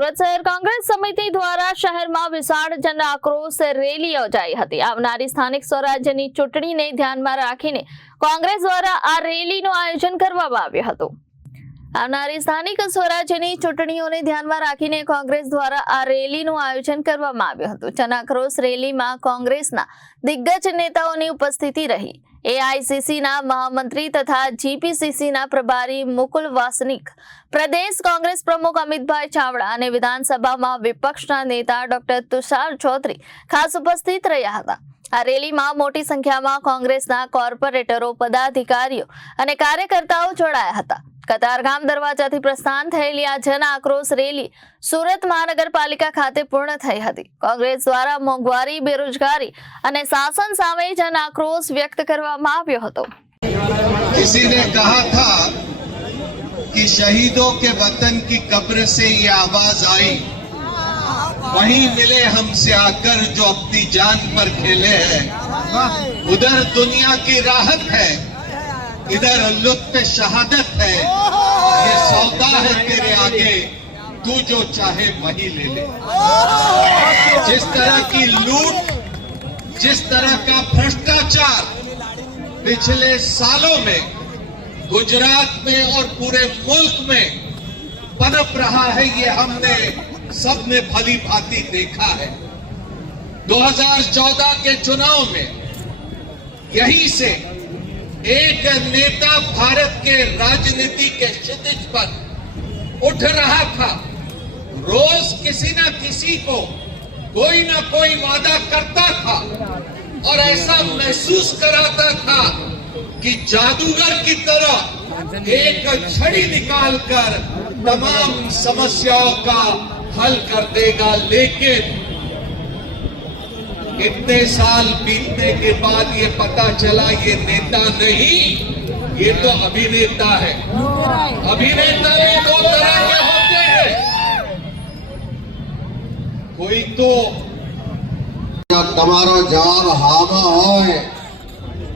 સુરત શહેર કોંગ્રેસ સમિતિ દ્વારા શહેરમાં વિશાળ જન આક્રોશ રેલી યોજાઈ હતી। આવનારી સ્થાનિક સ્વરાજ્યની ચૂંટણીને ધ્યાનમાં રાખીને કોંગ્રેસ દ્વારા આ રેલીનું આયોજન કરવામાં આવ્યું હતું। આવનારી સ્થાનિક સ્વરાજ્યની ચૂંટણીઓને ધ્યાનમાં રાખીને કોંગ્રેસ દ્વારા આ રેલીનું આયોજન કરવામાં આવ્યું હતું। જન આક્રોશ રેલીમાં કોંગ્રેસના દિગ્ગજ નેતાઓની ઉપસ્થિતિ રહી। एआईसीसी महामंत्री तथा जीपीसीसी प्रभारी मुकुल वासनिक, प्रदेश कांग्रेस प्रमुख अमित भाई चावड़ा और विधानसभा में विपक्ष नेता डॉक्टर तुषार चौधरी खास उपस्थित रहा था। आ रेली में मोटी संख्या में कांग्रेस कॉर्पोरेटरो, पदाधिकारीओ और कार्यकर्ताओं जोड़ाया था। कतारगाम दरवाजा थी प्रस्थान थयेली आ जन आक्रोश रेली सूरत महानगरपालिका खाते पूर्ण थई हती। कांग्रेस द्वारा मोंघवारी, बेरोजगारी और शासन सामे जन आक्रोश व्यक्त करवामां आव्यो हतो। किसी ने कहा था कि शहीदों के वतन की कब्र से ये आवाज आई, वहीं मिले हमसे आकर जो अपनी जान पर खेले हैं। उधर दुनिया की राहत है, इधर लुत्फ शहादत है। ये सौदा है तेरे आगे, तू जो चाहे वही ले ले। जिस तरह की लूट, जिस तरह का भ्रष्टाचार पिछले सालों में गुजरात में और पूरे मुल्क में पनप रहा है, ये हमने सबने भली भांति देखा है। 2014 के चुनाव में यहीं से एक नेता भारत के राजनीति के क्षितिज पर उठ रहा था। रोज किसी न किसी को कोई ना कोई वादा करता था और ऐसा महसूस कराता था कि जादूगर की तरह एक छड़ी निकालकर तमाम समस्याओं का हल कर देगा। लेकिन इतने साल बीतने के बाद ये पता चला ये नेता नहीं, ये तो अभिनेता है। अभिनेता भी दो तरह के होते हैं। कोई तो તમારો જવાબ હામાં હોય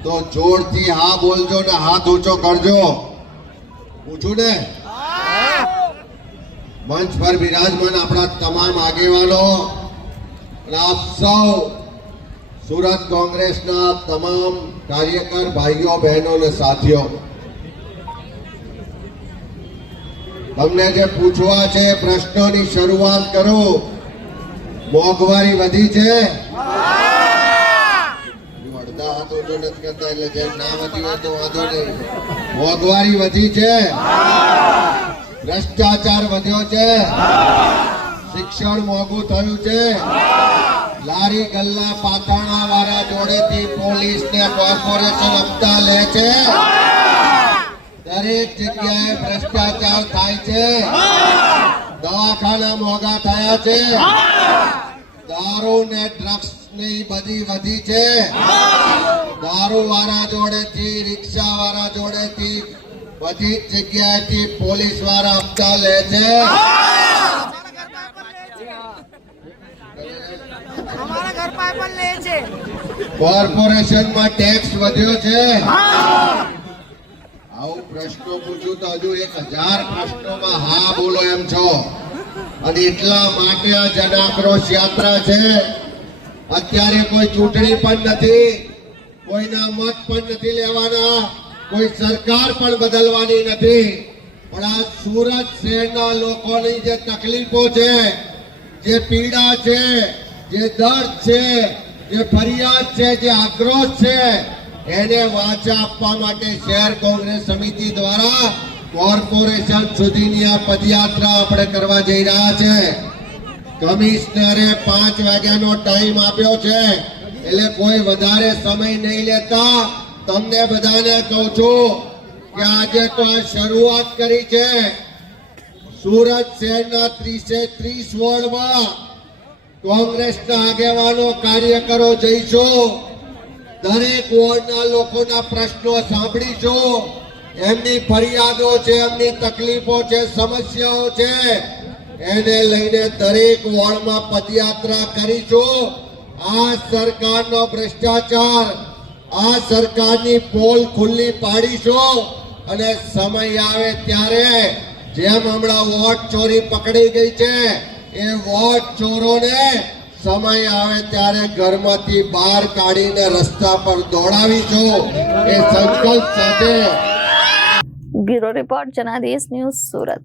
તો જોરથી હા બોલજો ને હાથ ઊંચો કરજો। પૂછું ને? મંચ પર બિરાજમાન આપણા તમામ આગેવાનો અને આપ સૌ सूरत कांग्रेस तमाम कार्यकर भाईओ बहनों ने साथियों, तमने जे पूछवा छे प्रश्नों की शुरुआत करो। मोंघवारी वधी छे? अड़धा हाथों जो नत करता એટલે જે ના વધી હોય તો વાંધો નહીં। મોંઘવારી વધી છે? ભ્રષ્ટાચાર વધ્યો છે? શિક્ષણ મોંઘું થયું છે? लारी गल्ला पाताणा वाला जोड़े थी पुलिस ने कॉर्पोरेशन हफ्ता ले छे। दरेक जग्याए भ्रष्टाचार थाय छे। दवाखाना मोंघा थया छे। दारू ने ड्रग्स ने बधी वधी छे। दारू वाला जोड़े थी, रिक्शा वाला जोड़े थी, बधी जग्याए थी पुलिस वाला हफ्ता ले छे। कॉर्पोरेशन में टैक्स वध्यो छे। आउ प्रश्नों पूछू तो हजू 1000 प्रश्नों में हा बोलो एम छो। अने એટલા માટે આ જન આક્રોશ યાત્રા છે। અત્યારે કોઈ ચૂંટણી પણ નથી, કોઈના મત પણ નથી લેવાના, કોઈ સરકાર પણ બદલવાની નથી। પણ આ સુરત શહેરના લોકોની જે તકલીફો છે, જે પીડા છે, જે દર્દ છે, જે ફરિયાદ છે, જે આક્રોશ છે, એને વાચા આપવા માટે શહેર કોંગ્રેસ સમિતિ દ્વારા કોર્પોરેશન સુધીની આ પદયાત્રા આપણે કરવા જઈ રહ્યા છે। કમિશનરે 5 વાગ્યાનો ટાઈમ આપ્યો છે, એટલે કોઈ વધારે સમય નહીં લેતા તમને બધાને કહું છું કે આજે તો આ શરૂઆત કરી છે। સુરત શહેરના 30 વોર્ડમાં कांग्रेस आगेवानो कार्यकरो जईशो। दरेक वोर्डना लोकोना प्रश्नों सांभळीशो। एमनी फरियादो छे, एमनी तकलीफो छे, समस्याओ छे, एने लईने दरेक वोर्डमां पदयात्रा करीशो। आ सरकारनो भ्रष्टाचार, आ सरकारनी पोल खुल्ली पाडीशो અને સમય આવે ત્યારે જેમ હમણાં વોટ ચોરી પકડી ગઈ છે એ વોટ ચોરોને સમય આવે ત્યારે ઘરમાંથી બહાર કાઢીને રસ્તા પર દોડાવીશું એ સંકલ્પ સાથે bureau report Janadesh news Surat.